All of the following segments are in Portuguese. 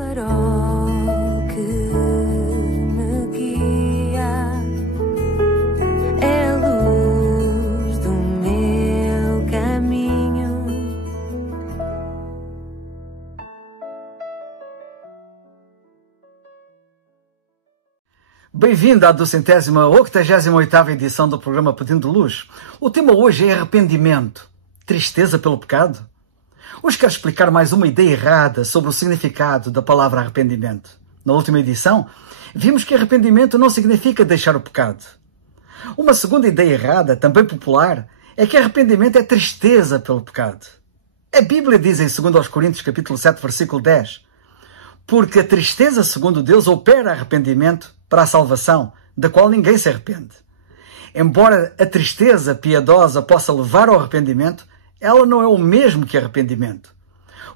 farol que me guia, é a luz do meu caminho. Bem-vindo à 288ª edição do programa Pedindo Luz. O tema hoje é arrependimento. Tristeza pelo pecado? Hoje quero explicar mais uma ideia errada sobre o significado da palavra arrependimento. Na última edição, vimos que arrependimento não significa deixar o pecado. Uma segunda ideia errada, também popular, é que arrependimento é tristeza pelo pecado. A Bíblia diz em 2 Coríntios capítulo 7, versículo 10, porque a tristeza, segundo Deus, opera arrependimento para a salvação, da qual ninguém se arrepende. Embora a tristeza piedosa possa levar ao arrependimento, ela não é o mesmo que arrependimento.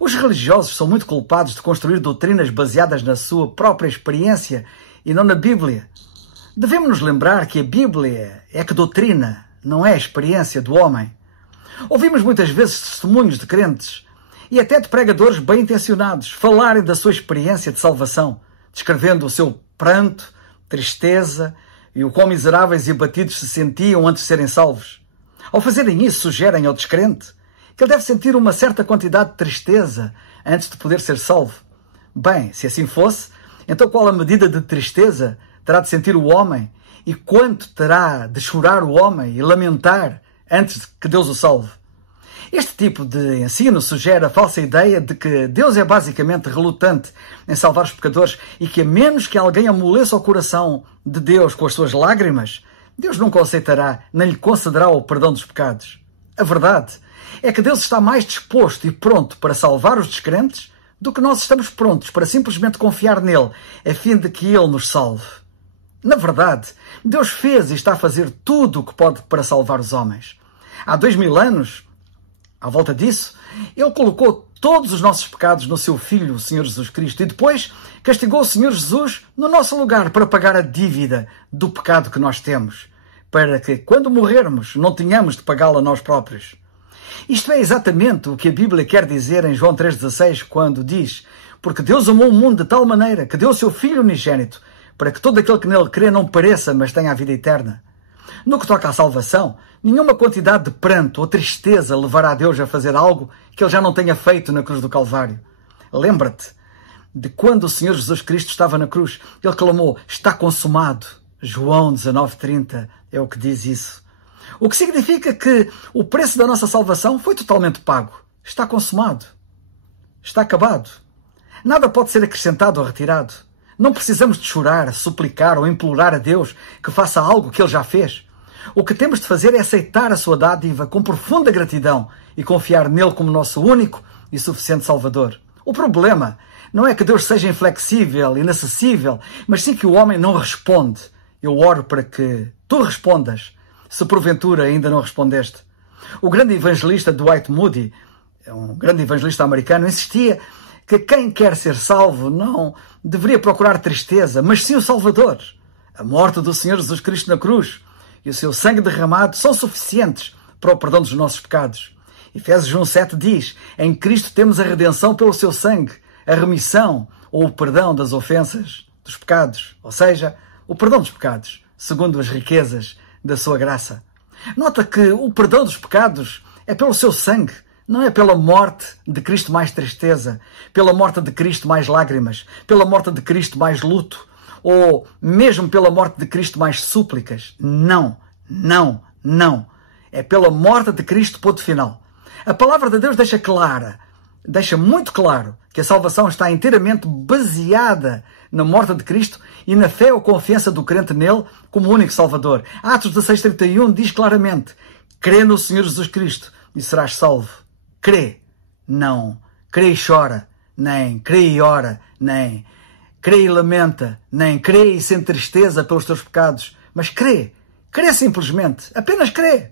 Os religiosos são muito culpados de construir doutrinas baseadas na sua própria experiência e não na Bíblia. Devemos nos lembrar que a Bíblia é que doutrina, não é a experiência do homem. Ouvimos muitas vezes testemunhos de crentes e até de pregadores bem-intencionados falarem da sua experiência de salvação, descrevendo o seu pranto, tristeza e o quão miseráveis e abatidos se sentiam antes de serem salvos. Ao fazerem isso, sugerem ao descrente que ele deve sentir uma certa quantidade de tristeza antes de poder ser salvo. Bem, se assim fosse, então qual a medida de tristeza terá de sentir o homem e quanto terá de chorar o homem e lamentar antes de que Deus o salve? Este tipo de ensino sugere a falsa ideia de que Deus é basicamente relutante em salvar os pecadores e que a menos que alguém amoleça o coração de Deus com as suas lágrimas, Deus nunca o aceitará, nem lhe concederá o perdão dos pecados. A verdade é que Deus está mais disposto e pronto para salvar os descrentes do que nós estamos prontos para simplesmente confiar nele, a fim de que ele nos salve. Na verdade, Deus fez e está a fazer tudo o que pode para salvar os homens. Há 2000 anos, à volta disso, ele colocou todos os nossos pecados no seu Filho, o Senhor Jesus Cristo, e depois castigou o Senhor Jesus no nosso lugar para pagar a dívida do pecado que nós temos, para que, quando morrermos, não tenhamos de pagá-la nós próprios. Isto é exatamente o que a Bíblia quer dizer em João 3,16, quando diz: porque Deus amou o mundo de tal maneira que deu o seu Filho unigênito, para que todo aquele que nele crê não pereça, mas tenha a vida eterna. No que toca à salvação, nenhuma quantidade de pranto ou tristeza levará Deus a fazer algo que ele já não tenha feito na cruz do Calvário. Lembra-te de quando o Senhor Jesus Cristo estava na cruz. Ele clamou: está consumado. João 19:30 é o que diz isso. O que significa que o preço da nossa salvação foi totalmente pago. Está consumado. Está acabado. Nada pode ser acrescentado ou retirado. Não precisamos de chorar, suplicar ou implorar a Deus que faça algo que ele já fez. O que temos de fazer é aceitar a sua dádiva com profunda gratidão e confiar nele como nosso único e suficiente Salvador. O problema não é que Deus seja inflexível, inacessível, mas sim que o homem não responde. Eu oro para que tu respondas, se porventura ainda não respondeste. O grande evangelista Dwight Moody, um grande evangelista americano, insistia que quem quer ser salvo não deveria procurar tristeza, mas sim o Salvador. A morte do Senhor Jesus Cristo na cruz e o seu sangue derramado são suficientes para o perdão dos nossos pecados. Efésios 1:7 diz: em Cristo temos a redenção pelo seu sangue, a remissão ou o perdão das ofensas, dos pecados, ou seja, o perdão dos pecados, segundo as riquezas da sua graça. Nota que o perdão dos pecados é pelo seu sangue, não é pela morte de Cristo mais tristeza, pela morte de Cristo mais lágrimas, pela morte de Cristo mais luto, ou mesmo pela morte de Cristo mais súplicas. Não, não, não. É pela morte de Cristo, ponto final. A palavra de Deus deixa muito claro que a salvação está inteiramente baseada na morte de Cristo e na fé ou confiança do crente nele como único Salvador. Atos 16:31 diz claramente: crê no Senhor Jesus Cristo e serás salvo. Crê, não. Crê e chora, nem. Crê e ora, nem. Crê e lamenta, nem. Crê e sente tristeza pelos teus pecados, mas crê. Crê simplesmente, apenas crê.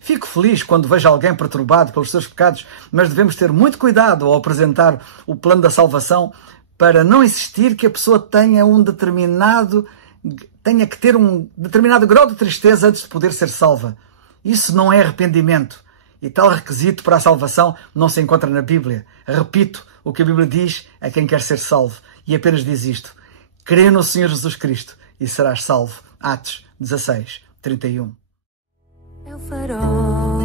Fico feliz quando vejo alguém perturbado pelos seus pecados, mas devemos ter muito cuidado ao apresentar o plano da salvação para não insistir que a pessoa tenha que ter um determinado grau de tristeza antes de poder ser salva. Isso não é arrependimento. E tal requisito para a salvação não se encontra na Bíblia. Repito o que a Bíblia diz a quem quer ser salvo. E apenas diz isto: crê no Senhor Jesus Cristo e serás salvo. Atos 16, 31. É o farol